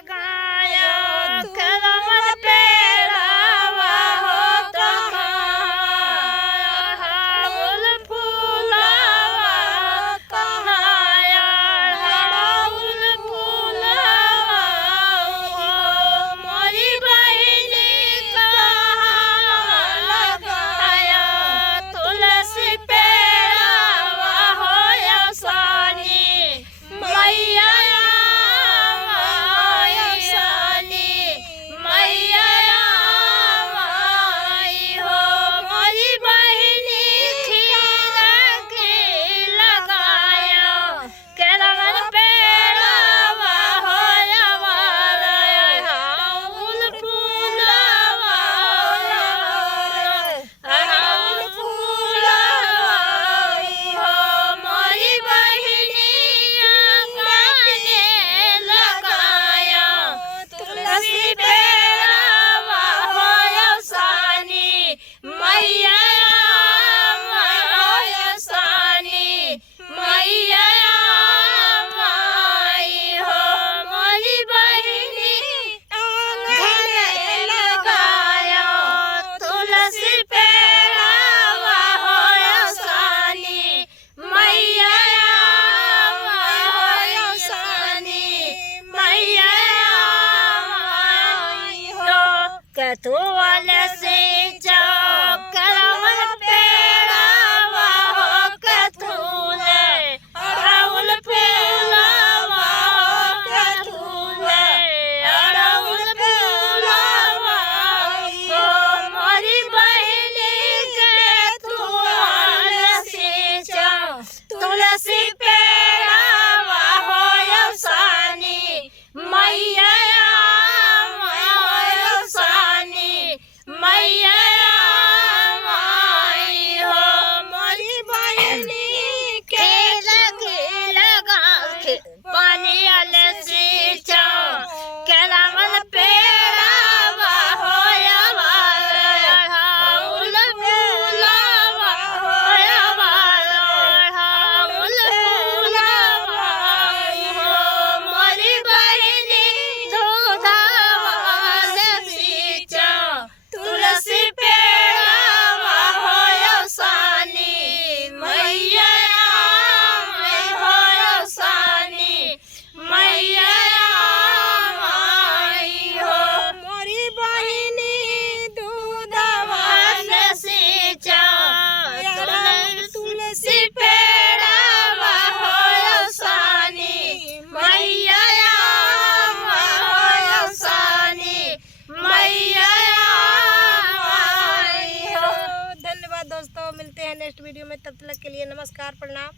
लगाया कलमन पेड़ावा हो कहाँ हाउल फूलावा कहाया हाउल फूलावा हो मोरी बहिनी कहाँ लगाया तुलसी पेड़ावा हो यसानी मैया कथो वाले से कलमन पेड़ावा हो कथूले अड़हुल फूलावा हो कथूले अड़हुल फूलावा हो मोरी बहिनी के तुआले से तुलसी पेड़ावा हो यसानी मैया दोस्तों मिलते हैं नेक्स्ट वीडियो में, तब तक के लिए नमस्कार प्रणाम।